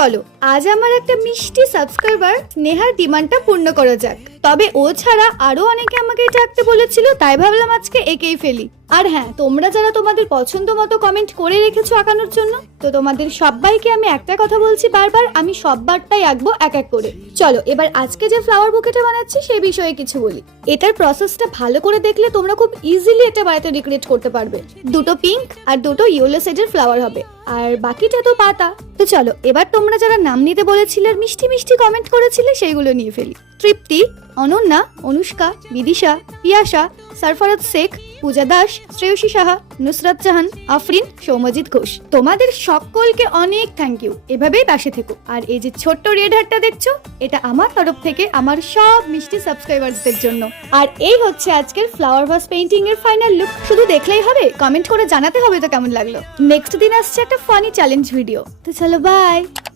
চলো আজ আমার একটা মিষ্টি সাবস্ক্রাইবার নেহার ডিমান্ডটা পূর্ণ করা যাক। তবে ও ছাড়া আরো অনেকে আমাকে এটা আঁকতে বলেছিল, তাই ভাবলাম আজকে একেই ফেলি। আর হ্যাঁ, তোমরা যারা তোমাদের পছন্দ মতো কমেন্ট করে রেখেছো আঁকানোর জন্য, তো তোমাদের সবাইকে আমি একটা কথা বলছি বারবার, আমি সববারটাই আঁকবো এক এক করে। চলো এবার আজকে যে ফ্লাওয়ার বুকেটা বানাচ্ছি সেই বিষয়ে কিছু বলি। এটার প্রসেসটা ভালো করে দেখলে তোমরা খুব ইজিলি এটা বাড়িতে রিক্রিয়েট করতে পারবে। দুটো পিঙ্ক আর দুটো ইয়েলো শেডের ফ্লাওয়ার হবে, আর বাকিটা তো পাতা। তো চলো এবার তোমরা যারা নাম নিতে বলেছিলে আর মিষ্টি মিষ্টি কমেন্ট করেছিলে সেইগুলো নিয়ে ফেলি। তৃপ্তি, অনন্যা, অনুষ্কা, বিদিশা, পিয়াসা, সরফরাজ শেখ, পূজা দাস, শ্রেয়সী সাহা, নুসরাত জাহান, আফরিন, সৌম্যজিৎ ঘোষ, তোমাদের সকলকে অনেক থ্যাংক ইউ। এভাবেই পাশে থেকো। আর এই যে ছোট্ট রেড হার্টটা দেখছো, এটা আমার তরফ থেকে আমার সব মিষ্টি সাবস্ক্রাইবারদের জন্য। আর এই হচ্ছে আজকের ফ্লাওয়ার ভাস পেইন্টিং এর ফাইনাল লুক। শুধু দেখলেই হবে, কমেন্ট করে জানাতে হবে তো কেমন লাগলো। নেক্সট দিন আসছে একটা ফানি চ্যালেঞ্জ ভিডিও। তো চলো বাই।